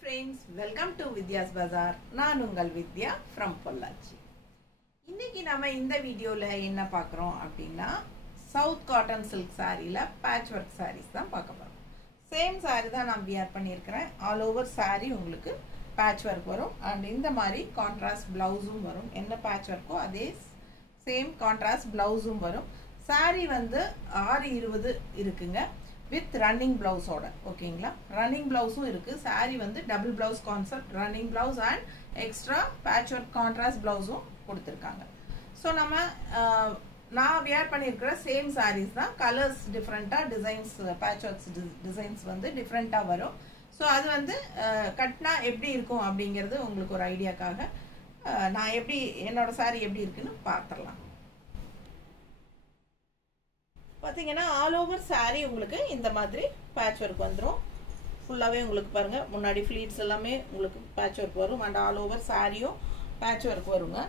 friends, welcome to Vidya's Bazaar. நான் உங்கள் வித்யா from Pollachi. இன்னைக்கு நாம இந்த வீடியோல என்ன பார்க்கறோம் அப்படினா சவுத் காட்டன் சில்க் சாரில patch work sarees தான் பார்க்க போறோம். சேம் saree தான் நான் wear பண்ணியிருக்கேன். ஆல் ஓவர் saree உங்களுக்கு patch work வரும் and இந்த மாதிரி contrast blouseம் வரும். என்ன patch workோ அதே சேம் contrast blouseம் வரும். saree வந்து 620 இருக்குங்க. with running blouse order. Okay, running blouse irukku. Saree vandu double blouse concept, running blouse and extra patchwork contrast blouse koduthirukanga. So nama na wear pannirukra same sarees da, colors different ah, designs patchwork designs vandu different ah varum. So adu vandu katna eppadi irukum abingiradhu ungalku or idea kaga na eppadi ennoda saree eppadi irukunu paathalam. பாத்தீங்கன்னா all over saree உங்களுக்கு இந்த மாதிரி patch work வந்துரும். ஃபுல்லாவே உங்களுக்கு பாருங்க முன்னாடி fleets எல்லாமே உங்களுக்கு patch work வரும் and ஆல் ஓவர் சாரியும் patch work வருங்க.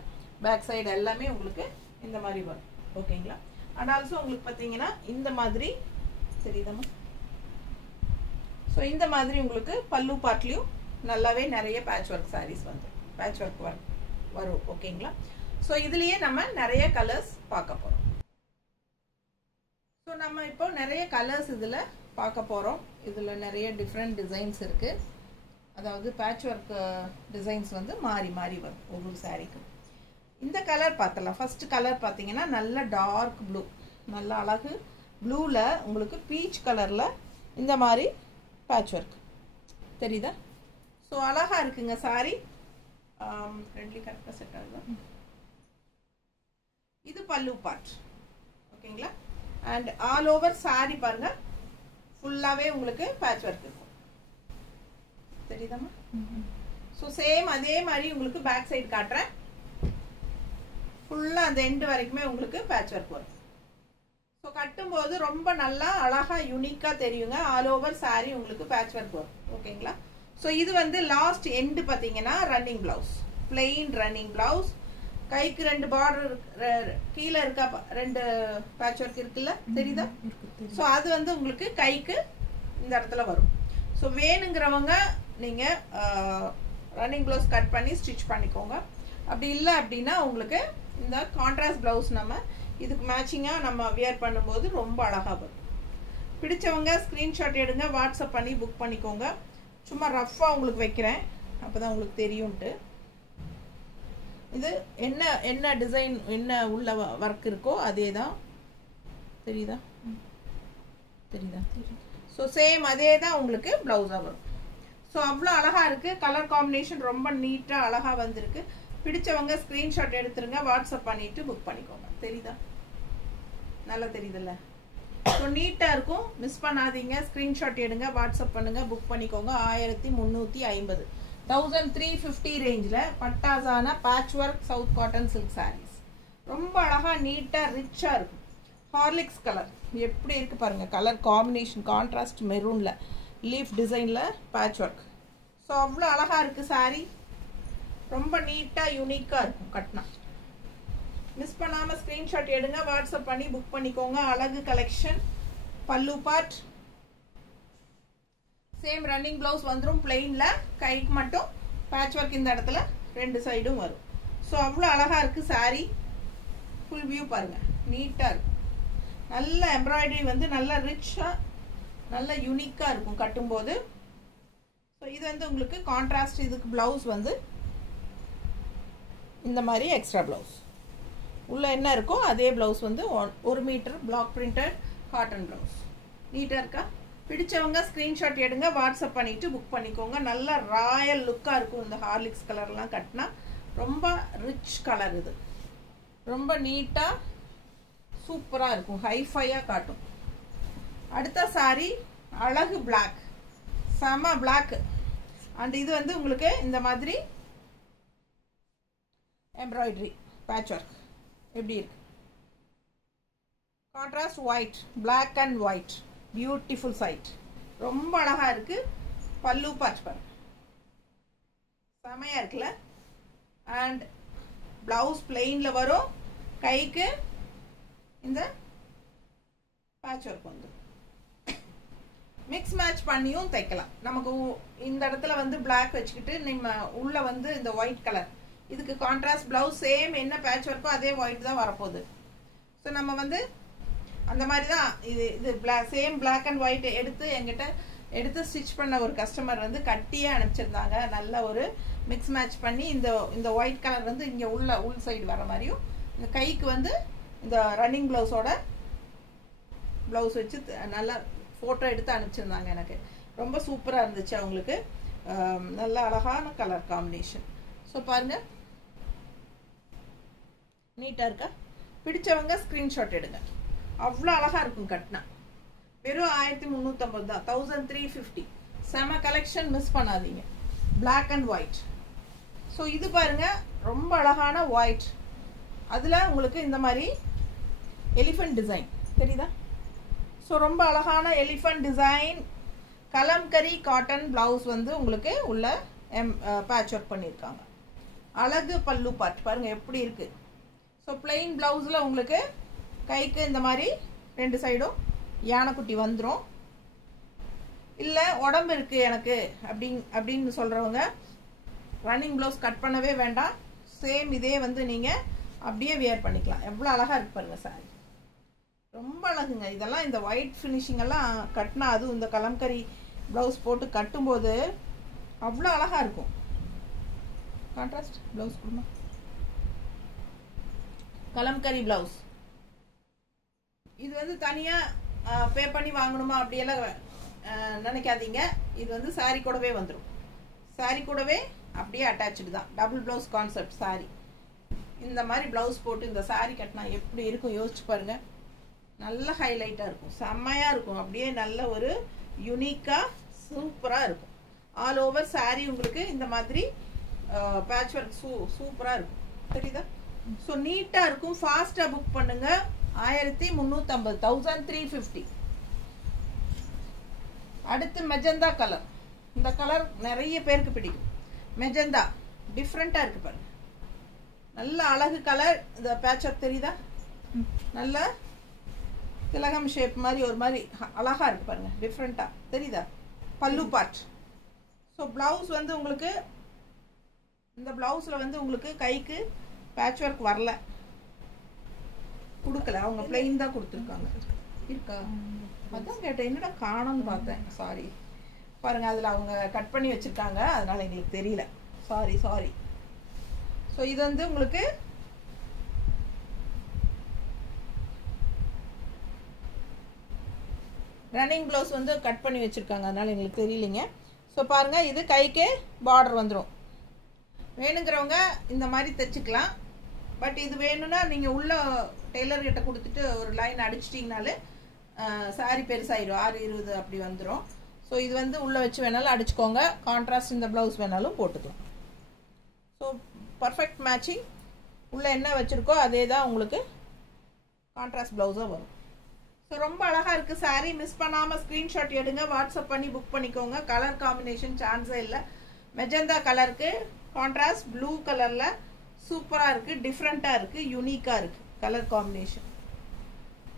பேக் சைடு எல்லாமே உங்களுக்கு இந்த மாதிரி வரும். ஓகேங்களா? and also உங்களுக்கு பாத்தீங்கன்னா இந்த மாதிரி தெரியுதாமா? சோ இந்த மாதிரி உங்களுக்கு பல்லு பார்ட்லயும் நல்லாவே நிறைய patch work sarees வந்துரும். patch work வரும். ஓகேங்களா? சோ இதுலயே நம்ம நிறைய கலர்ஸ் பார்க்க போறோம். So நம்ம இப்போ நிறைய கலர்ஸ் இதுல பார்க்க போறோம். இதுல நிறைய டிஃபரண்ட் டிசைன்ஸ் இருக்கு. அதாவது பேட்ச் வர்க் டிசைன்ஸ் வந்து மாறி மாறி வரும் ஒவ்வொரு சாரிக்கு. இந்த கலர் பார்த்தலாம். ஃபர்ஸ்ட் கலர் பாத்தீங்கன்னா நல்ல டார்க் ப்ளூ. நல்ல அழகு ப்ளூல உங்களுக்கு பீச் கலர்ல இந்த மாதிரி பேட்ச் வர்க். தெரியுதா? சோ அழகா இருக்குங்க சாரி. ஃப்ரெண்ட்லி கரெக்ட்டா செட் ஆகுதா? இது பல்லு பார்ட். ஓகேங்களா? and all over saree பாருங்க ஃபுல்லாவே உங்களுக்கு patch work இருக்கும். தெரியுதாமா? சோ சேம் அதே மாதிரி உங்களுக்கு பேக் சைடு காட்றேன். ஃபுல்லா அந்த எண்ட் வரைக்குமே உங்களுக்கு patch work வரும். சோ கட்டும்போது ரொம்ப நல்லா அழகா யூனிக்கா தெரியுங்க. all over saree உங்களுக்கு patch work வரும். ஓகேங்களா? சோ இது வந்து லாஸ்ட் எண்ட் பாத்தீங்கன்னா running blouse. plain running blouse. கைக்கு ரெண்டு பார்டர் கீழ இருக்க ரெண்டு patch work இருக்குல்ல தெரியுதா? சோ அது வந்து உங்களுக்கு கைக்கு இந்த இடத்துல வரும். சோ வேணுங்கறவங்க நீங்க ரன்னிங் blouse கட் பண்ணி ஸ்டிட்ச் பண்ணிக்கோங்க. அப்படி இல்ல அப்படினா உங்களுக்கு இந்த கான்ட்ராஸ்ட் blouse நம்ம இதுக்கு மேட்சிங்கா நம்ம wear பண்ணும்போது ரொம்ப அழகா வரும். பிடிச்சவங்க ஸ்கிரீன்ஷாட் எடுங்க, வாட்ஸ்அப் பண்ணி புக் பண்ணிக்கோங்க. சும்மா ரஃப்பா உங்களுக்கு வைக்கிறேன். அப்பதான் உங்களுக்கு தெரியும்ட்டு. இது என்ன டிசைன் என்ன உள்ள வர்க் இருக்கோ அதேதான். தெரியுதா? சோ சேம் அதேதான் உங்களுக்கு ப்ளவுஸா வரும். சோ அவ்வளவு அழகா இருக்கு. கலர் காம்பினேஷன் ரொம்ப நீட்டா அழகா வந்திருக்கு. பிடிச்சவங்க ஸ்கிரீன்ஷாட் எடுத்துருங்க, வாட்ஸ்அப் பண்ணிட்டு புக் பண்ணிக்கோங்க. தெரியுதா? நல்லா தெரியுதுல்ல? சோ நீட்டா இருக்கும். மிஸ் பண்ணாதீங்க. ஸ்கிரீன்ஷாட் எடுங்க, வாட்ஸ்அப் பண்ணுங்க, புக் பண்ணிக்கோங்க. 1350 1350 ரேஞ்சில பட்டாசான patch work south cotton silk sarees. ரொம்ப அழகா நீட்டா ரிச்சா இருக்கும். ஹார்லிக்ஸ் கலர் எப்படி இருக்கு பாருங்க. கலர் காம்பினேஷன் கான்ட்ராஸ்ட் மெரூன்ல லீஃப் டிசைன்ல பேட்ச் ஒர்க். ஸோ அவ்வளோ அழகா இருக்கு சாரி. ரொம்ப நீட்டா யூனிக்கா இருக்கும் கட்டினா. மிஸ் பண்ணாம ஸ்கிரீன்ஷாட் எடுங்க, வாட்ஸ்அப் பண்ணி புக் பண்ணிக்கோங்க. அழகு கலெக்ஷன். பல்லு பார்ட் சேம் ரன்னிங் blouse வந்துரும் plainல. கைக்கு மட்டும் patch work இந்த இடத்துல ரெண்டு சைடும் வரும். சோ அவ்வளவு அழகா இருக்கு saree. full view பாருங்க. நீட்டா இருக்கு. நல்ல எம்ப்ராய்டரி வந்து நல்ல ரிச்சா நல்ல யூனிக்கா இருக்கும் கட்டும்போது. சோ இது வந்து உங்களுக்கு கான்ட்ராஸ்ட். இதுக்கு blouse வந்து இந்த மாதிரி எக்ஸ்ட்ரா blouse. உள்ள என்ன இருக்கோ அதே blouse வந்து 1 metre black printed cotton blouse. நீட்டா இருக்கா? பிடிச்சவங்க ஸ்கிரீன்ஷாட் எடுங்க, வாட்ஸ்அப் பண்ணிட்டு புக் பண்ணிக்கோங்க. நல்ல ராயல் லுக்கா இருக்கும். இந்த ஹார்லிக்ஸ் கலர்லாம் கட்டினா ரொம்ப ரிச் கலர். இது ரொம்ப நீட்டா சூப்பரா இருக்கும். ஹைஃபையா காட்டும். அடுத்த சாரி அழகு பிளாக். செம பிளாக். அண்ட் இது வந்து உங்களுக்கு இந்த மாதிரி எம்ப்ராய்டரி பேட்ச் ஒர்க் எப்படி இருக்கு? Contrast white, black and white. Beautiful side. ரொம்ப அழகா இருக்கு. பல்லு பார்ட் பாருங்க. செமையா இருக்குல்ல? அண்ட் பிளவுஸ் பிளெயின்ல வரும். கைக்கு இந்த பேட்ச் ஒர்க் வந்து மிக்ஸ் மேட்ச் பண்ணியும் தைக்கலாம். நமக்கு இந்த இடத்துல வந்து பிளாக் வச்சுக்கிட்டு நம்ம உள்ள வந்து இந்த ஒயிட் கலர், இதுக்கு கான்ட்ராஸ்ட் பிளவுஸ் சேம் என்ன பேட்ச் ஒர்க்கோ அதே ஒயிட் தான் வரப்போகுது. ஸோ நம்ம வந்து அந்த மாதிரி தான் இது சேம் பிளாக் அண்ட் ஒயிட் எடுத்து ஸ்டிச் பண்ண ஒரு கஸ்டமர் வந்து கட்டியே அனுப்பிச்சிருந்தாங்க. நல்ல ஒரு மிக்ஸ் மேட்ச் பண்ணி இந்த ஒயிட் கலர் வந்து இங்கே உள் சைடு வர மாதிரியும், இந்த கைக்கு வந்து இந்த ரன்னிங் ப்ளவுஸோட ப்ளவுஸ் வச்சு நல்லா ஃபோட்டோ எடுத்து அனுப்பிச்சிருந்தாங்க. எனக்கு ரொம்ப சூப்பராக இருந்துச்சு. அவங்களுக்கு நல்ல அழகான கலர் காம்பினேஷன். ஸோ பாருங்கள், நீட்டாக இருக்கா? பிடிச்சவங்க ஸ்க்ரீன்ஷாட் எடுங்க. அவ்வளோ அழகாக இருக்கும் கட்டினா. வெறும் 1350 தான், 1350. செம கலெக்ஷன், மிஸ் பண்ணாதீங்க. Black and white. ஸோ இது பாருங்க, ரொம்ப அழகான ஒயிட். அதில் உங்களுக்கு இந்த மாதிரி எலிஃபண்ட் டிசைன் தெரியுதா? ஸோ ரொம்ப அழகான elephant design kalamkari cotton blouse வந்து உங்களுக்கு உள்ள பேட்ச் ஒர்க் பண்ணியிருக்காங்க. அழகு பல்லு பார்ட் பாருங்க எப்படி இருக்கு. ஸோ பிளெயின் பிளவுஸில் உங்களுக்கு கைக்கு இந்த மாதிரி 2 சைடும் யானைக்குட்டி வந்துடும். இல்லை உடம்பு இருக்கு எனக்கு அப்படின்னு சொல்கிறவங்க ரன்னிங் ப்ளவுஸ் கட் பண்ணவே வேண்டாம். சேம் இதே வந்து நீங்கள் அப்படியே வியர் பண்ணிக்கலாம். எவ்வளோ அழகாக இருக்கு பாருங்க சாரி. ரொம்ப அழகுங்க. இதெல்லாம் இந்த ஒயிட் ஃபினிஷிங் எல்லாம் கட்டினா, அதுவும் இந்த கலம்கரி ப்ளவுஸ் போட்டு கட்டும்போது அவ்வளோ அழகாக இருக்கும். கான்ட்ராஸ்ட் ப்ளவுஸ் கொடுமா, கலம்கரி ப்ளவுஸ். இது வந்து தனியாக பே பண்ணி வாங்கணுமா அப்படியெல்லாம் நினைக்காதீங்க. இது வந்து சாரி கூடவே வந்துடும். சாரி கூடவே அப்படியே அட்டாச்சு தான். Double blouse concept sorry. இந்த மாதிரி ப்ளவுஸ் போட்டு இந்த சாரி கட்டினா எப்படி இருக்கும் யோசிச்சு பாருங்க. நல்ல ஹைலைட்டாக இருக்கும், செம்மையாக இருக்கும். அப்படியே நல்ல ஒரு யூனிக்காக சூப்பராக இருக்கும். ஆல் ஓவர் சாரி உங்களுக்கு இந்த மாதிரி பேட்ச் ஒர்க் சூப்பராக இருக்கும். தெரியுதா? ஸோ நீட்டாக இருக்கும். ஃபாஸ்ட்டாக புக் பண்ணுங்க. 1350, 1350. அடுத்து மெஜந்தா கலர். இந்த கலர் நிறைய பேருக்கு பிடிக்கும். மெஜந்தா டிஃப்ரெண்ட்டாக இருக்கு பாருங்க. நல்ல அழகு கலர். இந்த பேட்ச் ஒர்க் தெரியுதா? நல்ல திலகம் ஷேப் மாதிரி ஒரு மாதிரி அழகா இருக்கு பாருங்க. டிஃப்ரெண்ட்டாக தெரியுதா? பல்லு பார்ட். ஸோ பிளவுஸ் வந்து உங்களுக்கு இந்த பிளவுஸில் வந்து உங்களுக்கு கைக்கு பேட்ச் ஒர்க் வரல, கொடுக்கல. அவங்க பிளெயின் தான் கொடுத்துருக்காங்க. இருக்கா? அதான் கேட்டேன், என்னடா காணும்னு பார்த்தேன். சாரி பாருங்க, அதில் அவங்க கட் பண்ணி வச்சுருக்காங்க, அதனால எங்களுக்கு தெரியல. சாரி. ஸோ இது வந்து உங்களுக்கு ரன்னிங் ப்ளவுஸ் வந்து கட் பண்ணி வச்சுருக்காங்க, அதனால எங்களுக்கு தெரியலைங்க. ஸோ பாருங்க, இது கைக்கு பார்டர் வந்துடும். வேணுங்கிறவங்க இந்த மாதிரி தைச்சிக்கலாம். பட் இது வேணும்னா நீங்கள் உள்ள டெய்லர்கிட்ட கொடுத்துட்டு ஒரு லைன் அடிச்சிட்டிங்கனாலே சாரி பெருசாயிடும். 620 அப்படி வந்துடும். ஸோ இது வந்து உள்ளே வச்சு வேணாலும் அடிச்சுக்கோங்க. கான்ட்ராஸ்ட் இந்த ப்ளவுஸ் வேணாலும் போட்டுக்கலாம். So perfect matching. உள்ளே என்ன வச்சுருக்கோ அதே தான் உங்களுக்கு கான்ட்ராஸ்ட் ப்ளவுஸாக வரும். ஸோ ரொம்ப அழகாக இருக்குது சாரி. மிஸ் பண்ணாமல் ஸ்க்ரீன்ஷாட் எடுங்க, வாட்ஸ்அப் பண்ணி புக் பண்ணிக்கோங்க. கலர் காம்பினேஷன் சான்ஸே இல்லை. மெஜந்தா கலருக்கு கான்ட்ராஸ்ட் ப்ளூ கலரில் சூப்பராக இருக்குது. டிஃப்ரெண்ட்டாக இருக்குது, யூனிக்காக இருக்குது கலர் காம்பினேஷன்.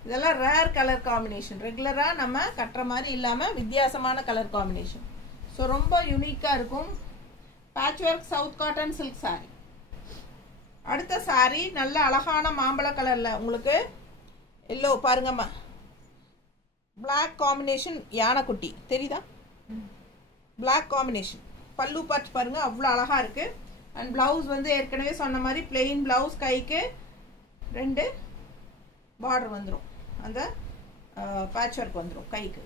இதெல்லாம் ரேர் கலர் காம்பினேஷன். ரெகுலராக நம்ம கட்டுற மாதிரி இல்லாமல் வித்தியாசமான கலர் காம்பினேஷன். ஸோ ரொம்ப யூனிக்காக இருக்கும். Batch work south cotton silk sorry. அடுத்த சாரி நல்ல அழகான மாம்பழ கலரில் உங்களுக்கு எல்லோ பாருங்கம்மா, பிளாக் காம்பினேஷன் யானைக்குட்டி தெரியுதா? Black combination. பல்லு பார்ட் பாருங்க, அவ்வளோ அழகாக இருக்குது. அண்ட் பிளவுஸ் வந்து ஏற்கனவே சொன்ன மாதிரி பிளெயின் பிளவுஸ், கைக்கு 2 பார்டர் வந்துடும். அந்த பேட்ச் ஒர்க் வந்துடும் கைக்கு.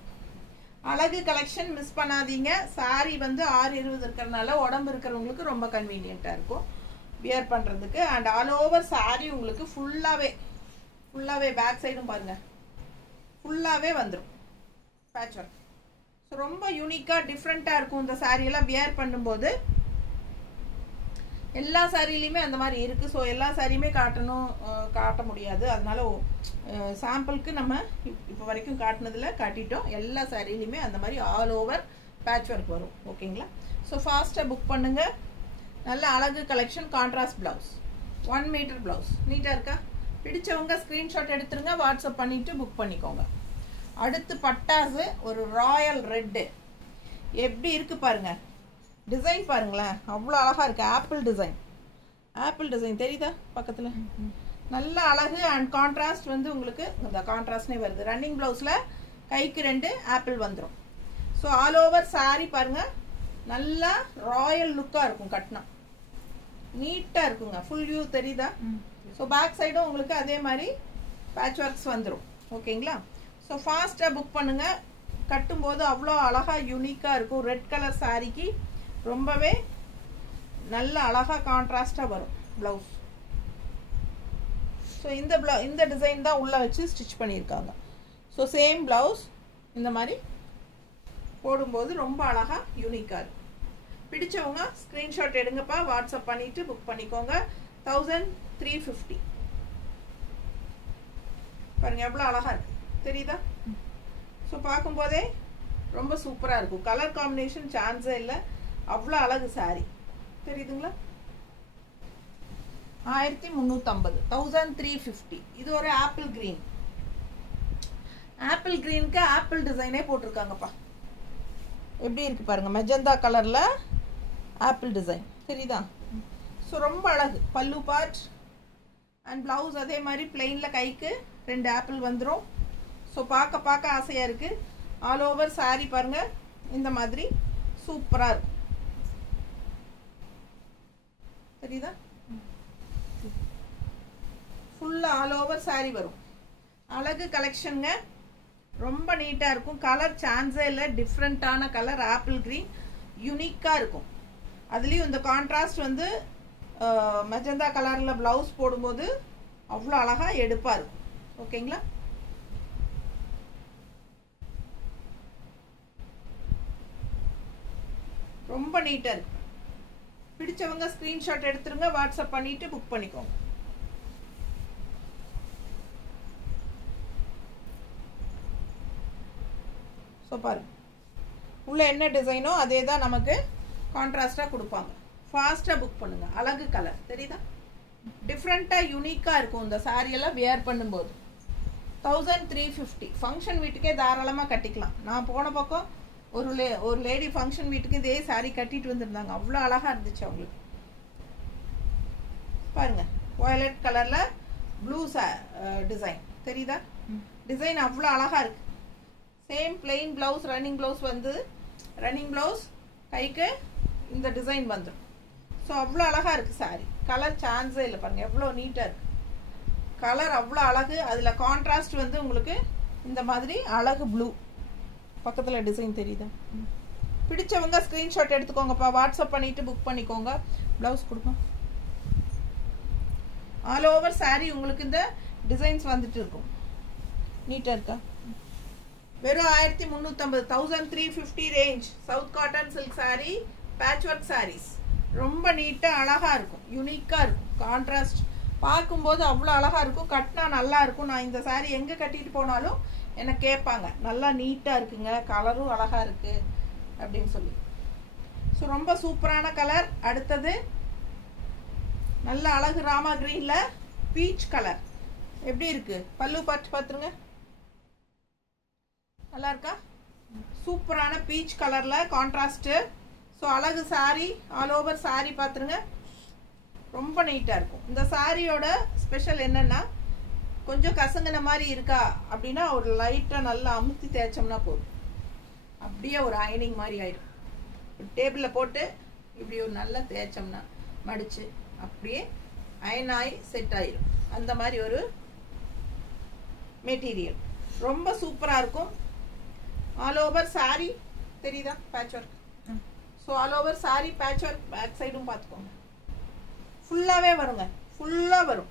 அழகு கலெக்ஷன், மிஸ் பண்ணாதீங்க. சாரி வந்து 620 இருக்கிறதுனால உடம்பு இருக்கிறவங்களுக்கு ரொம்ப கன்வீனியண்ட்டாக இருக்கும் வியர் பண்ணுறதுக்கு. அண்ட் ஆல் ஓவர் சாரி உங்களுக்கு ஃபுல்லாகவே பேக் சைடும் பாருங்கள், ஃபுல்லாகவே வந்துடும் பேட்ச் ஒர்க். ஸோ ரொம்ப யூனிக்காக டிஃப்ரெண்ட்டாக இருக்கும் இந்த சாரியெல்லாம் வியர் பண்ணும்போது. எல்லா சாரிலையுமே அந்த மாதிரி இருக்குது. ஸோ எல்லா சாரியுமே காட்ட முடியாது. அதனால சாம்பிளுக்கு நம்ம இப்போ வரைக்கும் காட்டினதில் காட்டிட்டோம். எல்லா சாரிலையுமே அந்த மாதிரி ஆல் ஓவர் பேட்ச் ஒர்க் வரும். ஓகேங்களா? ஸோ ஃபாஸ்ட்டாக புக் பண்ணுங்கள். நல்ல அழகு collection. Contrast blouse, 1 metre blouse. நீட்டாக இருக்கா? பிடிச்சவங்க ஸ்க்ரீன்ஷாட் எடுத்துருங்க, வாட்ஸ்அப் பண்ணிவிட்டு புக் பண்ணிக்கோங்க. அடுத்து பட்டாசு ஒரு ராயல் ரெட்டு. எப்படி இருக்கு பாருங்க, டிசைன் பாருங்களேன், அவ்வளோ அழகா இருக்கு. ஆப்பிள் டிசைன், ஆப்பிள் டிசைன் தெரியுதா பக்கத்தில்? நல்ல அழகு. அண்ட் கான்ட்ராஸ்ட் வந்து உங்களுக்கு இந்த கான்ட்ராஸ்ட்னே வருது. ரன்னிங் ப்ளவுஸில் கைக்கு 2 ஆப்பிள் வந்துடும். ஸோ ஆல் ஓவர் சாரி பாருங்க, நல்லா ராயல் லுக்காக இருக்கும். கட்டினா நீட்டாக இருக்குங்க. ஃபுல் வியூ தெரியுதா? ஸோ பேக் சைடும் உங்களுக்கு அதே மாதிரி பேட்ச் ஒர்க்ஸ் வந்துடும். ஓகேங்களா? ஸோ ஃபாஸ்ட்டாக புக் பண்ணுங்க. கட்டும்போது அவ்வளோ அழகாக யூனிக்காக இருக்கும். ரெட் கலர் சாரிக்கு ரொம்பவே நல்ல அழகாக கான்ட்ராஸ்டாக வரும் ப்ளவுஸ். ஸோ இந்த டிசைன் தான் உள்ளே வச்சு ஸ்டிச் பண்ணியிருக்காங்க. ஸோ சேம் ப்ளவுஸ் இந்த மாதிரி போடும்போது ரொம்ப அழகாக யூனிக்காக இருக்கும். பிடிச்சவங்க ஸ்க்ரீன்ஷாட் எடுங்கப்பா, வாட்ஸ்அப் பண்ணிவிட்டு புக் பண்ணிக்கோங்க. 1350. பாருங்க எவ்வளோ அழகாக இருக்கு, தெரியுதா? ஸோ பார்க்கும்போதே ரொம்ப சூப்பராக இருக்கும். கலர் காம்பினேஷன் சான்ஸே இல்லை, அவ்வளோ அழகு சாரி. தெரியுதுங்களா? 1350, 1350. இது ஒரு ஆப்பிள் கிரீன். ஆப்பிள் கிரீனுக்கு ஆப்பிள் டிசைனே போட்டிருக்காங்கப்பா. எப்படி இருக்கு பாருங்க, மெஜந்தா கலர்ல ஆப்பிள் டிசைன் தெரியுதா? ஸோ ரொம்ப அழகு. பல்லு பார்ட் அண்ட் பிளவுஸ் அதே மாதிரி பிளெயின்ல கைக்கு 2 ஆப்பிள் வந்துடும். ஸோ பார்க்க ஆசையா இருக்கு. ஆல் ஓவர் சாரி பாருங்க இந்த மாதிரி சூப்பரா இருக்கும். தெரியுதா? ஃபுல்லா ஆல் ஓவர் சாரி வரும். அழகு கலெக்ஷனுங்க, ரொம்ப நீட்டா இருக்கும். கலர் சான்ஸே இல்லை, டிஃப்ரெண்டான கலர் ஆப்பிள் கிரீன், யூனிக்கா இருக்கும். அதுலயும் இந்த கான்ட்ராஸ்ட் வந்து மெஜந்தா கலர்ல பிளவுஸ் போடும்போது அவ்வளோ அழகா எடுப்பா இருக்கும். ஓகேங்களா? ரொம்ப நீட்டா இருக்கு. பிடிச்சவங்க ஸ்கிரீன்ஷாட் எடுத்துருங்க, வாட்ஸ்அப் பண்ணிட்டு புக் பண்ணிக்கோங்க. ஸோ பாருங்க, உள்ள என்ன டிசைனோ அதே தான் நமக்கு கான்ட்ராஸ்டாக கொடுப்பாங்க. ஃபாஸ்ட்டாக புக் பண்ணுங்க. அழகு கலர் தெரியுதா? டிஃப்ரெண்ட்டாக யூனிக்காக இருக்கும் இந்த சாரியெல்லாம் வியர் பண்ணும்போது. 1350. ஃபங்க்ஷன் வீட்டுக்கே தாராளமாக கட்டிக்கலாம். நான் போன பக்கம் ஒரு லேடி ஃபங்க்ஷன் வீட்டுக்கு இதே சாரி கட்டிட்டு வந்திருந்தாங்க. அவ்வளோ அழகாக இருந்துச்சு அவங்களுக்கு. பாருங்க, வயலட் கலரில் ப்ளூ டிசைன் தெரியுதா? டிசைன் அவ்வளோ அழகாக இருக்கு. Same plain blouse, running blouse வந்து ரன்னிங் பிளவுஸ் கைக்கு இந்த டிசைன் வந்துடும். ஸோ அவ்வளோ அழகாக இருக்குது சாரி. கலர் சான்ஸே இல்லை பாருங்கள், எவ்வளோ நீட்டாக இருக்குது. கலர் அவ்வளோ அழகு. அதில் கான்ட்ராஸ்ட் வந்து உங்களுக்கு இந்த மாதிரி அழகு ப்ளூ. பக்கத்தில் டிசைன் தெரியுதா? பிடிச்சவங்க ஸ்க்ரீன்ஷாட் எடுத்துக்கோங்கப்பா, வாட்ஸ்அப் பண்ணிவிட்டு புக் பண்ணிக்கோங்க. ப்ளவுஸ் கொடுங்க. ஆல் ஓவர் சாரி உங்களுக்கு இந்த டிசைன்ஸ் வந்துட்டு இருக்கும். நீட்டாக இருக்கா? வெறும் 1350, 1350 range. South cotton silk sari, patch work saris. ரொம்ப நீட்டாக அழகாக இருக்கும், யூனிக்காக இருக்கும். கான்ட்ராஸ்ட் பார்க்கும்போது அவ்வளோ அழகாக இருக்கும். கட்டினா நல்லா இருக்கும். நான் இந்த சாரி எங்கே கட்டிட்டு போனாலும் எனக்கு கேட்பாங்க, நல்லா நீட்டாக இருக்குங்க, கலரும் அழகாக இருக்குது அப்படின்னு சொல்லி. ஸோ ரொம்ப சூப்பரான கலர். அடுத்தது நல்ல அழகு ராமா கிரீனில் பீச் கலர். எப்படி இருக்குது பல்லு பார்த்துருங்க, நல்லா இருக்கா? சூப்பரான பீச் கலரில் கான்ட்ராஸ்ட்டு. ஸோ அழகு சாரி, ஆல் ஓவர் சாரி பார்த்துருங்க, ரொம்ப நீட்டாக இருக்கும். இந்த சாரியோட ஸ்பெஷல் என்னென்னா, கொஞ்சம் கசங்கின மாதிரி இருக்கா அப்படின்னா ஒரு லைட்டாக நல்லா அமுத்தி தேய்ச்சோம்னா போதும், அப்படியே ஒரு அயனிங் மாதிரி ஆயிடும். டேபிளில் போட்டு இப்படி ஒரு நல்லா தேய்ச்சோம்னா மடித்து அப்படியே அயன் ஆகி செட் ஆயிடும். அந்த மாதிரி ஒரு மெட்டீரியல் ரொம்ப சூப்பராக இருக்கும். ஆல் ஓவர் சாரி தெரியுதா? Patch work. So all over sari patch work. Back சைடும் பார்த்துக்கோங்க, ஃபுல்லாகவே வருங்க, ஃபுல்லாக வரும்.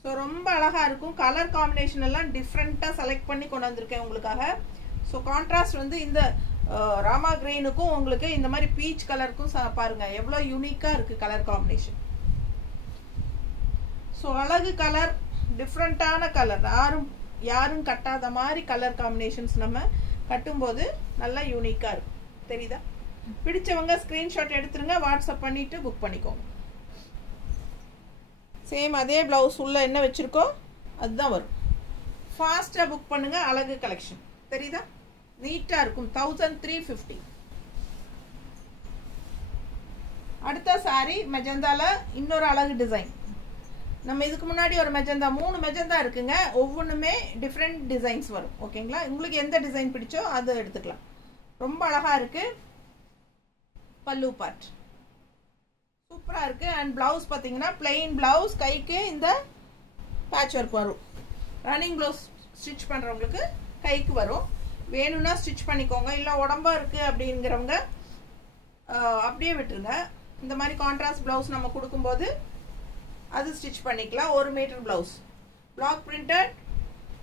ஸோ ரொம்ப அழகாக இருக்கும். கலர் காம்பினேஷன் எல்லாம் டிஃப்ரெண்ட்டாக செலக்ட் பண்ணி கொண்டு வந்திருக்கேன் உங்களுக்காக. ஸோ கான்ட்ராஸ்ட் வந்து இந்த ராமா கிரீனுக்கும் உங்களுக்கு இந்த மாதிரி பீச் கலருக்கும் பாருங்க எவ்வளோ யூனிக்காக இருக்குது கலர் காம்பினேஷன். ஸோ அழகு கலர், டிஃப்ரெண்ட்டான கலர், யாரும் கட்டாத மாதிரி கலர் காம்பினேஷன்ஸ் நம்ம கட்டும்போது நல்லா யூனிக்காக இருக்கும். தெரியுதா? பிடிச்சவங்க ஸ்க்ரீன்ஷாட் எடுத்துருங்க, வாட்ஸ்அப் பண்ணிட்டு புக் பண்ணிக்கோங்க. சேம் அதே பிளவுஸ் உள்ள என்ன வச்சிருக்கோ அதுதான் வரும். ஃபாஸ்ட்டாக புக் பண்ணுங்க. அழகு கலெக்ஷன் தெரியுதா? நீட்டா இருக்கும். 1350. அடுத்த saree மெஜந்தால இன்னொரு அழகு டிசைன். நம்ம இதுக்கு முன்னாடி ஒரு மெஜந்தா 3 மெஜந்தா இருக்குங்க. ஒவ்வொன்றுமே டிஃப்ரெண்ட் டிசைன்ஸ் வரும். ஓகேங்களா? உங்களுக்கு எந்த டிசைன் பிடிச்சோ அதை எடுத்துக்கலாம். ரொம்ப அழகா இருக்கு. பல்லு பார்ட் சூப்பரா இருக்கு. அண்ட் பிளவுஸ் பார்த்தீங்கன்னா பிளெயின் பிளவுஸ், கைக்கு இந்த பேட்ச் ஒர்க் வரும். ரன்னிங் பிளவுஸ் ஸ்டிச் பண்றவங்களுக்கு கைக்கு வரும். வேணும்னா ஸ்டிச் பண்ணிக்கோங்க. இல்லை உடம்பா இருக்கு அப்படிங்கிறவங்க அப்படியே விட்டுருங்க. இந்த மாதிரி கான்ட்ராஸ்ட் பிளவுஸ் நம்ம கொடுக்கும்போது அது ஸ்டிச் பண்ணிக்கலாம். 1 metre blouse, black printed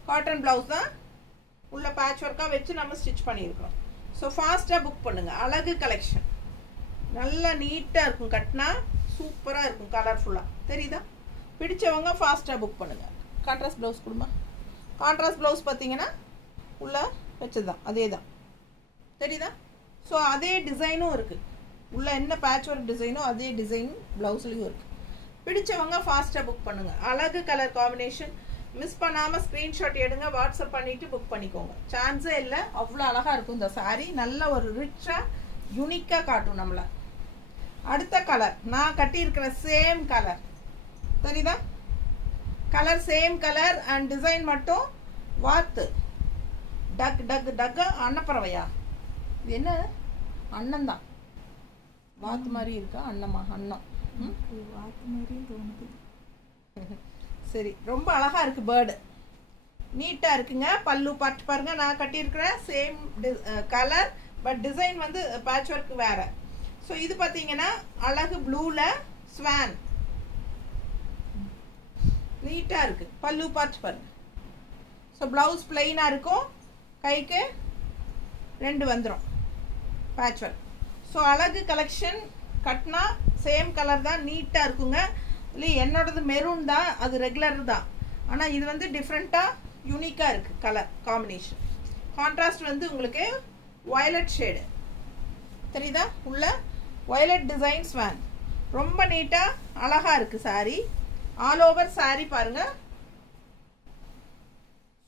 cotton blouse தான் உள்ள பேட்ச் ஒர்க்காக வச்சு நம்ம ஸ்டிச் பண்ணியிருக்கோம். ஸோ ஃபாஸ்ட்டாக புக் பண்ணுங்க. அழகு கலெக்ஷன் நல்லா நீட்டாக இருக்கும். கட்டினா சூப்பராக இருக்கும். கலர்ஃபுல்லாக தெரியுதா? பிடிச்சவங்க ஃபாஸ்ட்டாக புக் பண்ணுங்க. கான்ட்ராஸ்ட் ப்ளவுஸ் கொடுமா. கான்ட்ராஸ்ட் ப்ளவுஸ் பார்த்தீங்கன்னா உள்ள வச்சது தான், அதே தான். தெரியுதா? ஸோ அதே டிசைனும் இருக்குது. உள்ள என்ன பேட்ச் ஒர்க் டிசைனோ அதே டிசைன் ப்ளவுஸ்லேயும் இருக்குது. பிடிச்சவங்க ஃபாஸ்ட்டாக புக் பண்ணுங்க. அழகு கலர் காம்பினேஷன். மிஸ் பண்ணாமல் ஸ்க்ரீன்ஷாட் எடுங்க, வாட்ஸ்அப் பண்ணிவிட்டு புக் பண்ணிக்கோங்க. சான்ஸே இல்லை, அவ்வளோ அழகாக இருக்கும் இந்த சாரீ. நல்ல ஒரு ரிச்சாக யூனிக்காக காட்டும் நம்மளை. அடுத்த கலர் நான் கட்டியிருக்கிற சேம் கலர். தெரியுதா? Colour same colour and design மட்டும் வாத்து டக் டக் டக். அன்னப்பறவையா? இது என்ன? அண்ணன் தான். வாத்து மாதிரி இருக்கா? அண்ணமா? அண்ணம் வாத்து மாதிரியும் தோணுது. சரி, ரொம்ப அழகா இருக்கு. பேர்டு நீட்டா இருக்குங்க. பல்லு பார்த்து பாருங்க. நான் கட்டியிருக்கிறேன் சேம் கலர், பட் டிசைன் வந்து பேட்ச் ஒர்க் வேற. ஸோ இது பார்த்தீங்கன்னா அழகு ப்ளூல ஸ்வான் நீட்டா இருக்கு. பல்லு பார்த்து பாருங்க. ஸோ பிளவுஸ் பிளெயினா இருக்கும், கைக்கு 2 வந்துடும் பேட்ச் ஒர்க். ஸோ அழகு கலெக்ஷன். கட்டினா சேம் கலர் தான், நீட்டாக இருக்குங்க. இல்லை என்னோடது மெரூன் தான், அது ரெகுலர் தான். ஆனால் இது வந்து டிஃப்ரெண்ட்டாக யூனிக்காக இருக்குது கலர் காம்பினேஷன். கான்ட்ராஸ்ட் வந்து உங்களுக்கு வயலட் ஷேடு தெரியுதா? உள்ள வயலட் டிசைன் ஸ்வான். ரொம்ப நீட்டாக அழகாக இருக்குது சாரீ. ஆல் ஓவர் சாரீ பாருங்க,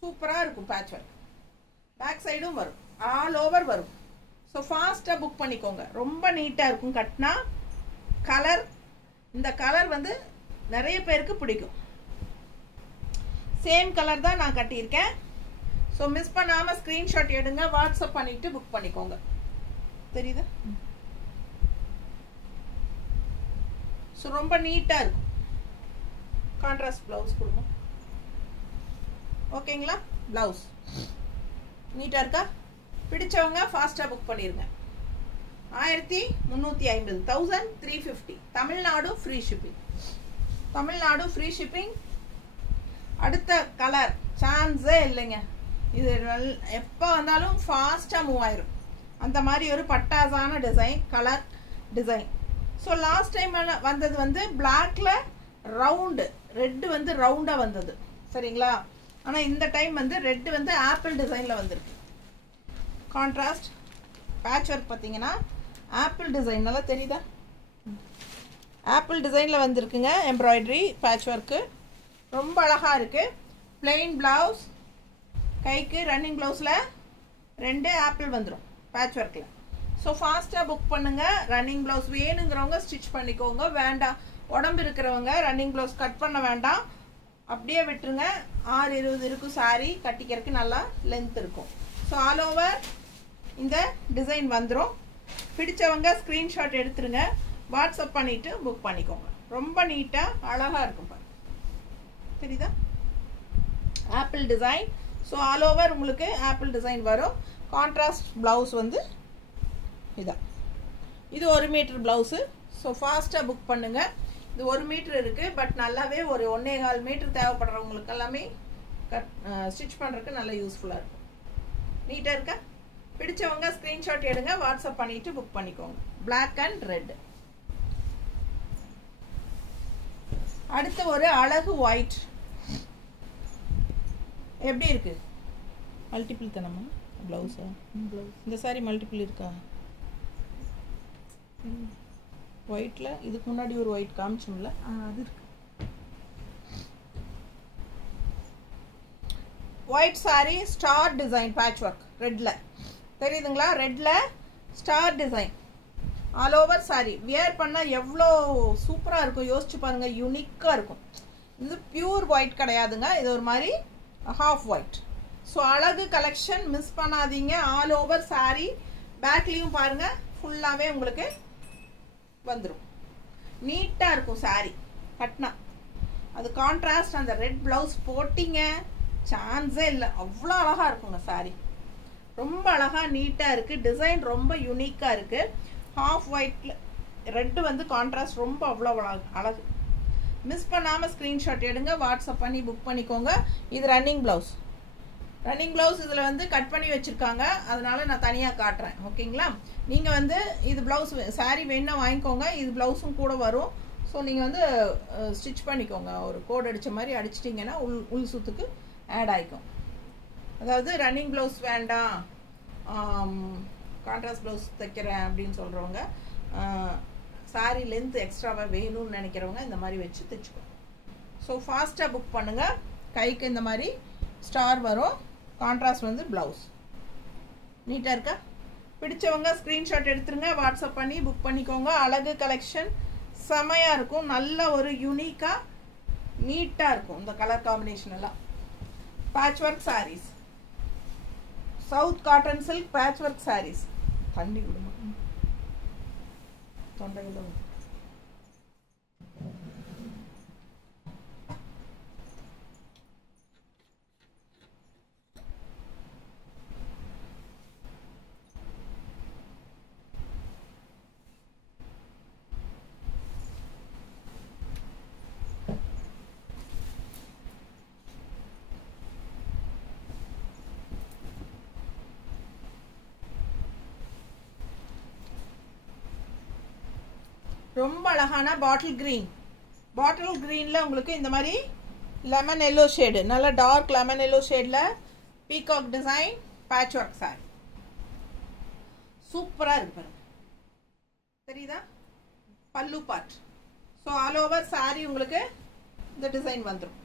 சூப்பராக இருக்கும். பேட்ச் ஒர்க் பேக் சைடும் வரும், ஆல் ஓவர் வரும். ஸோ ஃபாஸ்ட்டாக புக் பண்ணிக்கோங்க. ரொம்ப நீட்டாக இருக்கும். கட்டினா கலர், இந்த கலர் வந்து நிறைய பேருக்கு பிடிக்கும். சேம் கலர் தான் நான் கட்டியிருக்கேன். ஸோ மிஸ் பண்ணாமல் ஸ்க்ரீன்ஷாட் எடுங்க, வாட்ஸ்அப் பண்ணிட்டு புக் பண்ணிக்கோங்க. தெரியுதா? ஸோ ரொம்ப நீட்டாக இருக்கும். கான்ட்ராஸ்ட் ப்ளவுஸ் கொடுங்க. ஓகேங்களா? ப்ளவுஸ் நீட்டாக இருக்கா? பிடிச்சவங்க ஃபாஸ்ட்டாக புக் பண்ணிடுங்க. 1350, 1350. Tamil Nadu free shipping. Tamil Nadu free shipping. அடுத்த கலர் சான்ஸே இல்லைங்க. இது எப்போ வந்தாலும் ஃபாஸ்ட்டாக மூவ் ஆயிரும். அந்த மாதிரி ஒரு பட்டாசான design, colour design. So last time வந்தது வந்து பிளாக்ல ரவுண்டு, ரெட்டு வந்து ரவுண்டாக வந்தது. சரிங்களா? ஆனால் இந்த டைம் வந்து ரெட்டு வந்து ஆப்பிள் டிசைனில் வந்திருக்கு. கான்ட்ராஸ்ட் பேட்ச் ஒர்க் பார்த்தீங்கன்னா ஆப்பிள் டிசைன் நல்லா தெரியுதா? ஆப்பிள் டிசைனில் வந்திருக்குங்க. எம்ப்ராய்டரி பேட்ச் ஒர்க்கு ரொம்ப அழகாக இருக்குது. பிளெயின் பிளவுஸ், கைக்கு ரன்னிங் ப்ளவுஸில் 2 ஆப்பிள் வந்துடும் பேட்ச் ஒர்க்கில். ஸோ ஃபாஸ்ட்டாக புக் பண்ணுங்கள். ரன்னிங் ப்ளவுஸ் வேணுங்கிறவங்க ஸ்டிச் பண்ணிக்கோங்க. வேண்டாம் உடம்பு இருக்கிறவங்க ரன்னிங் ப்ளவுஸ் கட் பண்ண வேண்டாம், அப்படியே விட்டுருங்க. 6:20 இருக்கும் சாரீ. கட்டிக்கிறதுக்கு நல்லா லென்த் இருக்கும். ஸோ ஆல் ஓவர் இந்த டிசைன் வந்துடும். பிடிச்சவங்க ஸ்க்ரீன்ஷாட் எடுத்துருங்க, வாட்ஸ்அப் பண்ணிவிட்டு புக் பண்ணிக்கோங்க. ரொம்ப நீட்டாக அழகாக இருக்கும் பாருங்க. தெரியுதா? Apple design. So all over உங்களுக்கு ஆப்பிள் டிசைன் வரும். கான்ட்ராஸ்ட் ப்ளவுஸ் வந்து இதான். இது 1 மீட்டர் ப்ளவுஸு. ஸோ ஃபாஸ்ட்டாக புக் பண்ணுங்கள். இது 1 மீட்டர் இருக்குது, பட் நல்லாவே ஒரு 1.25 மீட்டர் தேவைப்படுறவங்களுக்கு எல்லாமே ஸ்டிச் பண்ணுறதுக்கு நல்லா யூஸ்ஃபுல்லாக இருக்கும். நீட்டாக இருக்கா? பிடிச்சவங்க ஸ்க்ரீன்ஷாட் எடுங்க, வாட்ஸ்அப் பண்ணிட்டு புக் பண்ணிக்கோங்க. Black and red. அடுத்து ஒரு அழகு ஒயிட். எப்படி இருக்கு? மல்டிபிள் தானம்மா ப்ளவுஸா? இந்த சாரி மல்டிபிள் இருக்கா? ஒயிட்ல இதுக்கு முன்னாடி ஒரு ஒயிட் காமிச்சோம்ல, அது இருக்கு. White sari star design patch work ரெட்டில் தெரியுதுங்களா? ரெட்டில் star design all over sari. Wear பண்ணால் எவ்வளோ சூப்பராக இருக்கும் யோசிச்சு பாருங்கள். யூனிக்காக இருக்கும். இது பியூர் ஒயிட் கிடையாதுங்க, இது ஒரு மாதிரி ஹாஃப் ஒயிட். ஸோ அழகு கலெக்ஷன் மிஸ் பண்ணாதீங்க. All over sari. பேக்லேயும் பாருங்கள் ஃபுல்லாகவே உங்களுக்கு வந்துடும். நீட்டாக இருக்கும் சாரி கட்டினா. அது கான்ட்ராஸ்ட் அந்த ரெட் ப்ளவுஸ் போட்டிங்க சான்ஸே இல்லை. அவ்வளோ அழகாக இருக்குங்க சாரி. ரொம்ப அழகாக நீட்டாக இருக்குது. டிசைன் ரொம்ப யூனிக்காக இருக்குது. ஹாஃப் ஒயிட்டில் ரெட்டு வந்து கான்ட்ராஸ்ட் ரொம்ப அவ்வளோ அழகு. மிஸ் பண்ணாமல் ஸ்க்ரீன்ஷாட் எடுங்க, வாட்ஸ்அப் பண்ணி புக் பண்ணிக்கோங்க. இது ரன்னிங் ப்ளவுஸ். ரன்னிங் ப்ளவுஸ் இதில் வந்து கட் பண்ணி வச்சுருக்காங்க, அதனால நான் தனியாக காட்டுறேன். ஓகேங்களா? நீங்கள் வந்து இது ப்ளவுஸ் சாரீ வேணுன்னா வாங்கிக்கோங்க. இது ப்ளவுஸும் கூட வரும். ஸோ நீங்கள் வந்து ஸ்டிச் பண்ணிக்கோங்க. ஒரு கோட் அடித்த மாதிரி அடிச்சிட்டிங்கன்னா உள் சுத்துக்கு ஆட் ஆகிக்கும். அதாவது ரன்னிங் ப்ளவுஸ் வேண்டாம், கான்ட்ராஸ்ட் ப்ளவுஸ் தைக்கிறேன் அப்படின்னு சொல்கிறவங்க, சாரீ லென்த் எக்ஸ்ட்ராவாக வேணும்னு நினைக்கிறவங்க இந்த மாதிரி வச்சு தைச்சிக்கோங்க. ஸோ ஃபாஸ்ட்டாக புக் பண்ணுங்கள். கைக்கு இந்த மாதிரி ஸ்டார் வரும். கான்ட்ராஸ்ட் வந்து ப்ளவுஸ். நீட்டாக இருக்கா? பிடிச்சவங்க ஸ்க்ரீன்ஷாட் எடுத்துருங்க, வாட்ஸ்அப் பண்ணி புக் பண்ணிக்கோங்க. அழகு கலெக்ஷன் செமையாக இருக்கும். நல்ல ஒரு யூனிக்காக நீட்டாக இருக்கும் இந்த கலர் காம்பினேஷன் எல்லாம். Patch work saris, south cotton silk patch work saris. தண்ணி விடுமா தொண்டையில்? ரொம்ப அழகான பாட்டில் கிரீன். பாட்டில் கிரீனில் உங்களுக்கு இந்த மாதிரி லெமன் எல்லோ ஷேடு, நல்ல டார்க் லெமன் எல்லோ ஷேடில் peacock design patch work sorry. சூப்பராக இருக்கு பாருங்க. தெரியுதா? பல்லு part. So all over sari உங்களுக்கு இந்த டிசைன் வந்துடும்.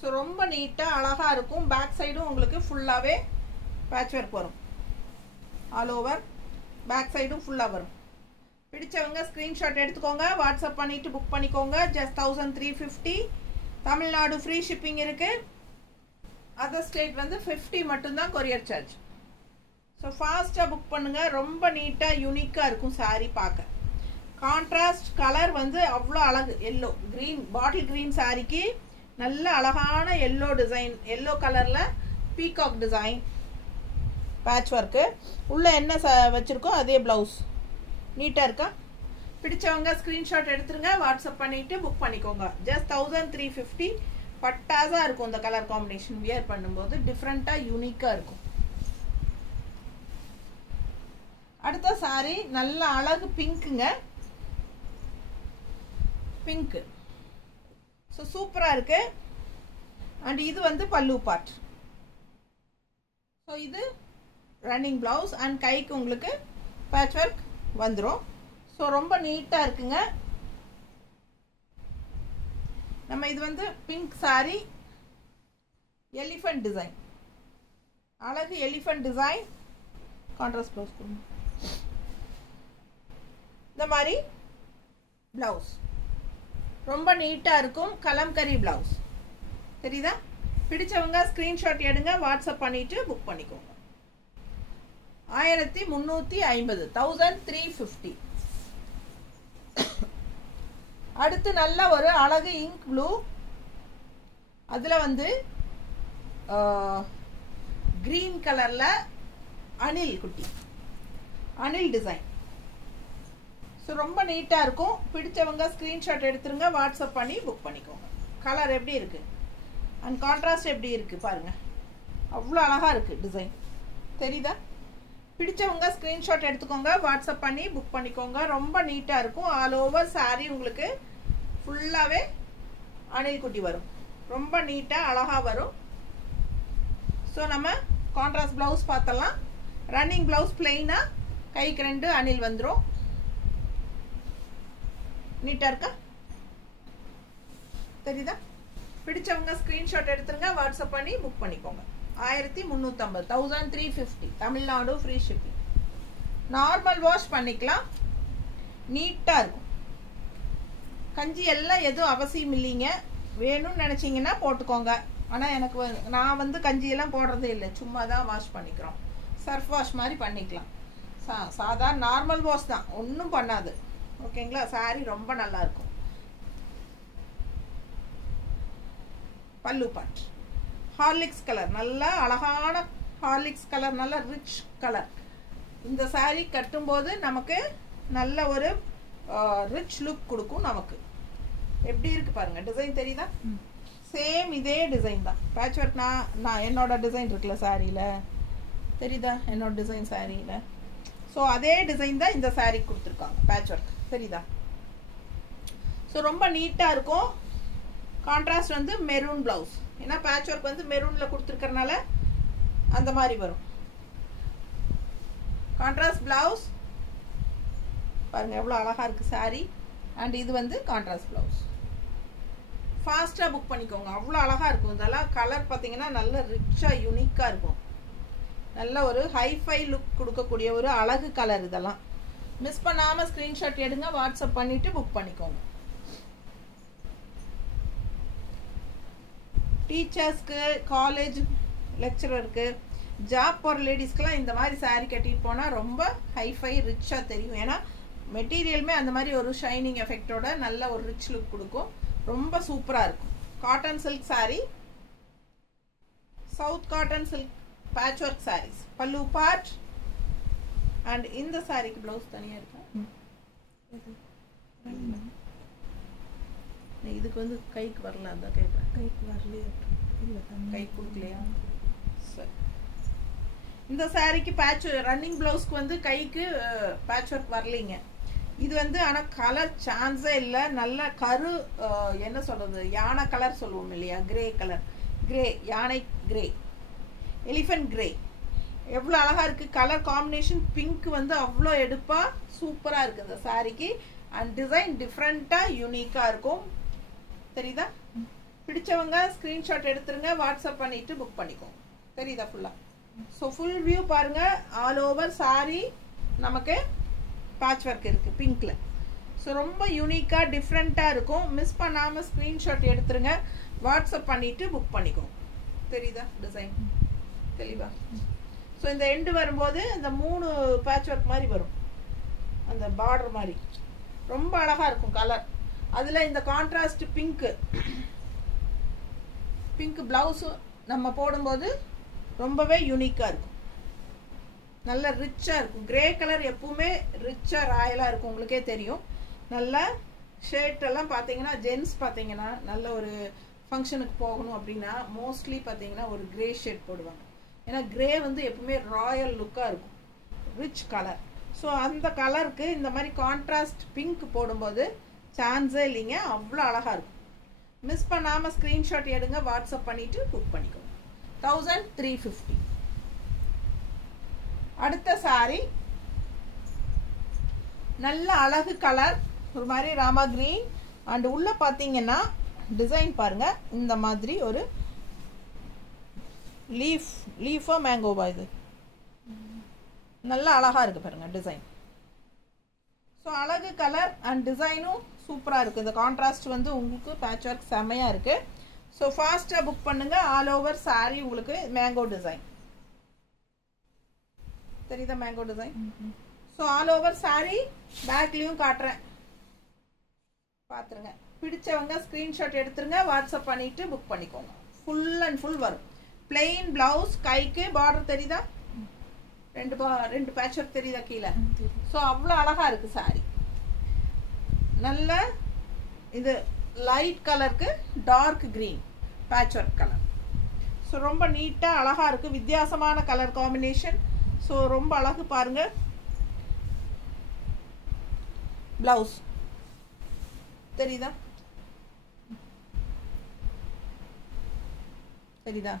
ஸோ ரொம்ப நீட்டாக அழகாக இருக்கும். பேக் சைடும் உங்களுக்கு ஃபுல்லாகவே பேட்ச் ஒர்க் வரும். ஆல் ஓவர் பேக் சைடும் ஃபுல்லாக வரும். பிடிச்சவங்க ஸ்க்ரீன்ஷாட் எடுத்துக்கோங்க, வாட்ஸ்அப் பண்ணிவிட்டு புக் பண்ணிக்கோங்க. ஜஸ்ட் 1350. தமிழ்நாடு ஃப்ரீ ஷிப்பிங் இருக்குது. அதர் ஸ்டேட் வந்து 50 மட்டும்தான் கொரியர் சார்ஜ். ஸோ ஃபாஸ்ட்டாக புக் பண்ணுங்கள். ரொம்ப நீட்டாக யூனிக்காக இருக்கும் சாரீ பார்க்க. கான்ட்ராஸ்ட் கலர் வந்து அவ்வளோ அழகு. எல்லோ க்ரீன், பாட்டில் க்ரீன் சாரிக்கு நல்ல அழகான எல்லோ டிசைன், எல்லோ கலரில் பீகாக் டிசைன் பேட்ச் ஒர்க்கு. உள்ளே என்ன வச்சுருக்கோம் அதே ப்ளவுஸ். நீட்டாக இருக்கா? பிடிச்சவங்க ஸ்க்ரீன்ஷாட் எடுத்துருங்க, வாட்ஸ்அப் பண்ணிவிட்டு புக் பண்ணிக்கோங்க. ஜஸ்ட் 1350. பட்டாஸாக இருக்கும் இந்த கலர் காம்பினேஷன். வியர் பண்ணும்போது டிஃப்ரெண்ட்டாக யூனிக்காக இருக்கும். அடுத்த சாரி நல்ல அழகு பிங்க்குங்க. பிங்க்கு. ஸோ சூப்பராக இருக்கு. அண்ட் இது வந்து பல்லு பார்ட். ஸோ இது ரன்னிங் ப்ளவுஸ் அண்ட் கைக்கு உங்களுக்கு பேட்ச் ஒர்க் வந்துடும். ஸோ ரொம்ப நீட்டாக இருக்குங்க. நம்ம இது வந்து பிங்க் சாரி, எலிஃபண்ட் டிசைன், அழகு எலிஃபண்ட் டிசைன். கான்ட்ராஸ்ட் ப்ளவுஸ் கொடுங்க. இந்த மாதிரி ப்ளவுஸ் ரொம்ப நீட்டாக இருக்கும். கலம்கரி ப்ளவுஸ். தெரியுதா? பிடிச்சவங்க ஸ்க்ரீன்ஷாட் எடுங்க, வாட்ஸ்அப் பண்ணிவிட்டு புக் பண்ணிக்கோங்க. 1350. 1350. அடுத்து நல்ல ஒரு அழகு இங்க் ப்ளூ. அதில் வந்து கிரீன் கலரில் அணில் குட்டி, அணில் டிசைன். ஸோ ரொம்ப நீட்டாக இருக்கும். பிடிச்சவங்க ஸ்க்ரீன்ஷாட் எடுத்துருங்க, வாட்ஸ்அப் பண்ணி புக் பண்ணிக்கோங்க. கலர் எப்படி இருக்குது அண்ட் கான்ட்ராஸ்ட் எப்படி இருக்குது பாருங்கள். அவ்வளோ அழகாக இருக்குது டிசைன். தெரியுதா? பிடிச்சவங்க ஸ்க்ரீன்ஷாட் எடுத்துக்கோங்க, வாட்ஸ்அப் பண்ணி புக் பண்ணிக்கோங்க. ரொம்ப நீட்டாக இருக்கும். ஆல் ஓவர் சாரீ உங்களுக்கு ஃபுல்லாகவே அணில் குட்டி வரும். ரொம்ப நீட்டாக அழகாக வரும். ஸோ நம்ம கான்ட்ராஸ்ட் ப்ளவுஸ் பார்த்தலாம். ரன்னிங் ப்ளவுஸ் பிளெயினாக கைக்கு 2 அணில் வந்துடும். நீட்டாக இருக்கா? தெரியுதா? பிடிச்சவங்க ஸ்க்ரீன்ஷாட் எடுத்துருங்க, வாட்ஸ்அப் பண்ணி புக் பண்ணிக்கோங்க. 1350 1350 Tamil Nadu free shipping. Normal wash பண்ணிக்கலாம், நீட்டாக இருக்கும். கஞ்சி எல்லாம் எதுவும் அவசியம் இல்லைங்க, வேணும்னு நினச்சிங்கன்னா போட்டுக்கோங்க. ஆனால் எனக்கு நான் வந்து கஞ்சியெல்லாம் போடுறதே இல்லை, சும்மா தான் வாஷ் பண்ணிக்கிறோம். சர்ஃப் வாஷ் மாதிரி பண்ணிக்கலாம். சாதாரண நார்மல் வாஷ் தான், ஒன்றும் பண்ணாது. ஓகேங்களா? சாரி ரொம்ப நல்லா இருக்கும். பல்லு பாட் ஹார்லிக்ஸ் கலர், நல்லா அழகான ஹார்லிக்ஸ் கலர், நல்ல ரிச் கலர். இந்த சாரி கட்டும்போது நமக்கு நல்ல ஒரு ரிச் லுக் கொடுக்கும். நமக்கு எப்படி இருக்கு பாருங்க, டிசைன் தெரியுதா? சேம் இதே டிசைன் தான். பேட்ச் ஒர்க் நான் என்னோட டிசைன் இருக்குல்ல சாரியில், தெரியுதா? என்னோட டிசைன் சாரியில். ஸோ அதே டிசைன் தான் இந்த சாரி கொடுத்துருக்காங்க, பேட்ச் ஒர்க். தெரியுதா? ஸோ ரொம்ப நீட்டாக இருக்கும். கான்ட்ராஸ்ட் வந்து மெரூன் ப்ளவுஸ், ஏன்னா பேட்ச் ஒர்க் வந்து மெரூனில் கொடுத்துருக்கறனால அந்த மாதிரி வரும். கான்ட்ராஸ்ட் ப்ளவுஸ் பாருங்க எவ்வளோ அழகாக இருக்குது சாரி. அண்ட் இது வந்து கான்ட்ராஸ்ட் ப்ளவுஸ். ஃபாஸ்ட்டாக புக் பண்ணிக்கோங்க, அவ்வளோ அழகாக இருக்கும். இதெல்லாம் கலர் பார்த்தீங்கன்னா நல்ல ரிச்சாக யூனிக்காக இருக்கும். நல்ல ஒரு ஹைஃபை லுக் கொடுக்கக்கூடிய ஒரு அழகு கலர். இதெல்லாம் மிஸ் பண்ணாமல் ஸ்க்ரீன்ஷாட் எடுங்க, வாட்ஸ்அப் பண்ணிவிட்டு புக் பண்ணிக்கோங்க. டீச்சர்ஸ்க்கு, காலேஜ் லெக்சரருக்கு, ஜாப் போகிற லேடிஸ்க்கெலாம் இந்த மாதிரி சாரீ கட்டிட்டு போனால் ரொம்ப ஹைஃபை ரிச்சாக தெரியும். ஏன்னா மெட்டீரியலுமே அந்த மாதிரி ஒரு ஷைனிங் எஃபெக்டோட நல்ல ஒரு ரிச் லுக் கொடுக்கும். ரொம்ப சூப்பராக இருக்கும். Cotton silk sari, south cotton silk patch work saris. பல்லு பார்ட் அண்ட் இந்த சாரிக்கு ப்ளவுஸ் தனியாக இருக்கா? இதுக்கு வந்து கைக்கு வரல, அதான் கேட்குறேன். கைக்கு வரலையே, இல்லை கை கொடுக்கலையா? சரி. இந்த சாரிக்கு பேட்ச் ரன்னிங் ப்ளவுஸ்க்கு வந்து கைக்கு பேட்ச் ஒர்க் வரலைங்க. இது வந்து ஆனால் கலர் சான்ஸே இல்லை. நல்ல கரு என்ன சொல்கிறது, யானை கலர் சொல்லுவோம் இல்லையா, கிரே கலர், கிரே யானை கிரே, எலிஃபென்ட் கிரே. எவ்வளோ அழகாக இருக்குது கலர் காம்பினேஷன். பிங்க் வந்து அவ்வளோ எடுப்பாக சூப்பராக இருக்குது இந்த சாரிக்கு. அண்ட் டிசைன் டிஃப்ரெண்ட்டாக யூனிக்காக இருக்கும். தெரியுதா? பிடிச்சவங்க ஸ்க்ரீன்ஷாட் எடுத்துருங்க, வாட்ஸ்அப் பண்ணிவிட்டு புக் பண்ணிக்கோங்க. தெரியுதா ஃபுல்லாக? ஸோ ஃபுல் வியூ பாருங்கள். ஆல் ஓவர் சாரி நமக்கு பேட்ச் ஒர்க் இருக்குது பிங்க்கில். ஸோ ரொம்ப யூனிக்காக டிஃப்ரெண்ட்டாக இருக்கும். மிஸ் பண்ணாமல் ஸ்க்ரீன்ஷாட் எடுத்துருங்க, வாட்ஸ்அப் பண்ணிவிட்டு புக் பண்ணிக்கோங்க. தெரியுதா டிசைன் தெளிவா? ஸோ இந்த எண்டு வரும்போது இந்த 3 பேட்ச் ஒர்க் மாதிரி வரும், அந்த பார்டர் மாதிரி. ரொம்ப அழகாக இருக்கும் கலர். அதில் இந்த கான்ட்ராஸ்ட் பிங்க்கு ப்ளவுஸும் நம்ம போடும்போது ரொம்பவே யூனிக்காக இருக்கும். நல்ல ரிச்சாக இருக்கும். கிரே கலர் எப்பவுமே ரிச்சாக ராயலாக இருக்கும், உங்களுக்கே தெரியும். நல்ல ஷர்ட்டெல்லாம் பார்த்தீங்கன்னா, ஜென்ஸ் பார்த்தீங்கன்னா நல்ல ஒரு ஃபங்க்ஷனுக்கு போகணும் அப்படின்னா மோஸ்ட்லி பார்த்தீங்கன்னா ஒரு கிரே ஷர்ட் போடுவாங்க. ஏன்னா கிரே வந்து எப்பவுமே ராயல் லுக்காக இருக்கும், ரிச் கலர். ஸோ அந்த கலருக்கு இந்த மாதிரி கான்ட்ராஸ்ட் பிங்க் போடும்போது சான்ஸே இல்லைங்க, அவ்வளோ அழகாக இருக்கும். மிஸ் பண்ணாமல் ஸ்க்ரீன்ஷாட் எடுங்க, வாட்ஸ்அப் பண்ணிவிட்டு புக் பண்ணிக்கோங்க. 1350. அடுத்த சாரி நல்ல அழகு கலர், ஒரு மாதிரி ராமா கிரீன். அண்ட் உள்ள பார்த்தீங்கன்னா டிசைன் பாருங்க, இந்த மாதிரி ஒரு லீஃபா மேங்கோவா, இது நல்லா அழகா இருக்கு பாருங்க டிசைன். ஸோ அழகு கலர் அண்ட் டிசைனும் சூப்பராக இருக்குது. இந்த கான்ட்ராஸ்ட் வந்து உங்களுக்கு பேட்ச் ஒர்க் செம்மையாக இருக்குது. ஸோ ஃபாஸ்ட்டாக புக் பண்ணுங்க. ஆல் ஓவர் சாரி உங்களுக்கு மேங்கோ டிசைன் தெரியுதா? Mango design. So all over sari பேக்லேயும் காட்டுறேன், பார்த்துருங்க. பிடிச்சவங்க ஸ்க்ரீன்ஷாட் எடுத்துருங்க, வாட்ஸ்அப் பண்ணிவிட்டு புக் பண்ணிக்கோங்க. ஃபுல் அண்ட் ஃபுல் வரும். பிளெயின் பிளவுஸ், கைக்கு பார்டர் தெரியுதா? ரெண்டு பேட்ச் ஒர்க் தெரியுதா கீழே? ஸோ அவ்வளோ அழகாக இருக்குது சாரி. நல்ல இது லைட் கலருக்கு dark green patch work colour. So ரொம்ப நீட்டாக அழகாக இருக்குது, வித்தியாசமான கலர் காம்பினேஷன். ஸோ ரொம்ப அழகு பாருங்க. பிளவுஸ் தெரியுதா? தெரியுதா?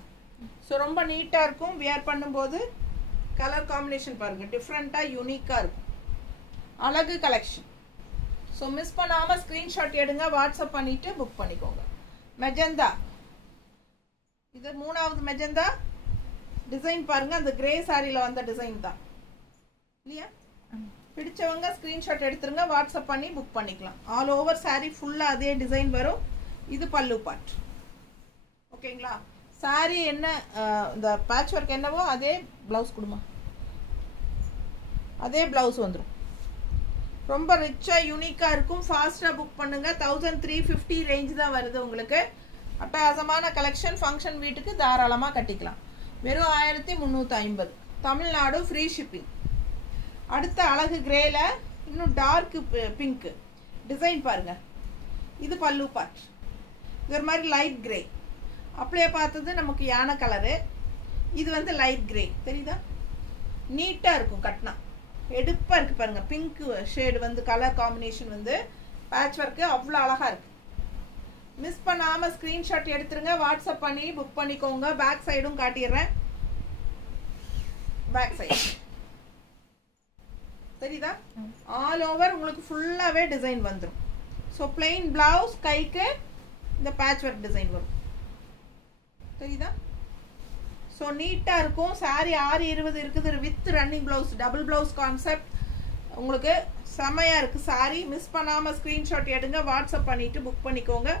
ஸோ ரொம்ப நீட்டாக இருக்கும். வியர் பண்ணும்போது கலர் காம்பினேஷன் பாருங்க, டிஃப்ரெண்ட்டாக யூனிக்காக இருக்கும். அழகு கலெக்ஷன். ஸோ மிஸ் பண்ணாமல் ஸ்க்ரீன்ஷாட் எடுங்க, வாட்ஸ்அப் பண்ணிவிட்டு புக் பண்ணிக்கோங்க. மெஜந்தா, இது 3வது மெஜந்தா. டிசைன் பாருங்க, அந்த கிரே சாரியில் வந்த டிசைன் தான் இல்லையா? பிடிச்சவங்க ஸ்க்ரீன்ஷாட் எடுத்துருங்க, வாட்ஸ்அப் பண்ணி புக் பண்ணிக்கலாம். ஆல் ஓவர் சாரீ ஃபுல்லாக அதே டிசைன் வரும். இது பல்லு பார்ட். ஓகேங்களா? சாரீ என்ன இந்த பேட்ச் ஒர்க் என்னவோ அதே ப்ளவுஸ் கொடுமா, அதே ப்ளவுஸ் வந்துடும். ரொம்ப ரிச்சாக யூனிக்காக இருக்கும். ஃபாஸ்ட்டாக புக் பண்ணுங்க. 1350 ரேஞ்ச் தான் வருது உங்களுக்கு. அட்டகாசமான கலெக்ஷன். ஃபங்க்ஷன் வீட்டுக்கு தாராளமாக கட்டிக்கலாம். வெறும் 1350. Tamil Nadu free shipping. அடுத்த அழகு கிரேல இன்னும் டார்க் பிங்க் டிசைன் பாருங்க. இது பல்லு பார்ட். இது ஒரு மாதிரி லைட் கிரே. அப்படியே பார்த்தது நமக்கு யானை கலரு. இது வந்து லைட் கிரே. தெரியுதா? நீட்டாக இருக்கும் கட்டினா. எடுப்பாக இருக்குது பாருங்க. பிங்க் ஷேடு வந்து கலர் காம்பினேஷன் வந்து பேட்ச் ஒர்க்கு அவ்வளோ அழகாக இருக்குது. மிஸ் பண்ணாமல் ஸ்க்ரீன்ஷாட் எடுத்துருங்க, வாட்ஸ்அப் பண்ணி புக் பண்ணிக்கோங்க. பேக் சைடும் காட்டிடுறேன். பேக் சைடு தெரியுதா? ஆல் ஓவர் உங்களுக்கு ஃபுல்லாகவே டிசைன் வந்துடும். ஸோ பிளெயின் பிளவுஸ், கைக்கு இந்த பேட்ச் ஒர்க் டிசைன் வரும். தெரியுதா? ஸோ நீட்டாக இருக்கும். சாரி 620 இருக்குது. With running blouse, double blouse concept. உங்களுக்கு செமையாக இருக்குது சாரி. மிஸ் பண்ணாமல் ஸ்க்ரீன்ஷாட் எடுங்க, வாட்ஸ்அப் பண்ணிவிட்டு புக் பண்ணிக்கோங்க.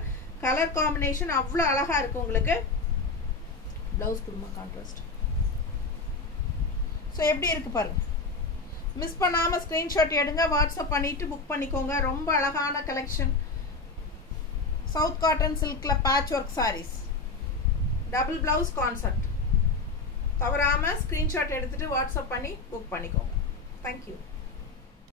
கலர் காம்பினேஷன் அவ்வளோ அழகாக இருக்குது உங்களுக்கு. ப்ளவுஸ் கொடுமா கான்ட்ராஸ்ட். ஸோ எப்படி இருக்குது பாருங்கள். மிஸ் பண்ணாமல் ஸ்க்ரீன்ஷாட் எடுங்க, வாட்ஸ்அப் பண்ணிவிட்டு புக் பண்ணிக்கோங்க. ரொம்ப அழகான கலெக்ஷன். சவுத் காட்டன் சில்கில் patch work sarees, double blouse concept. தவறாமல் ஸ்க்ரீன்ஷாட் எடுத்துகிட்டு வாட்ஸ்அப் பண்ணி புக் பண்ணிக்கோங்க. தேங்க்யூ.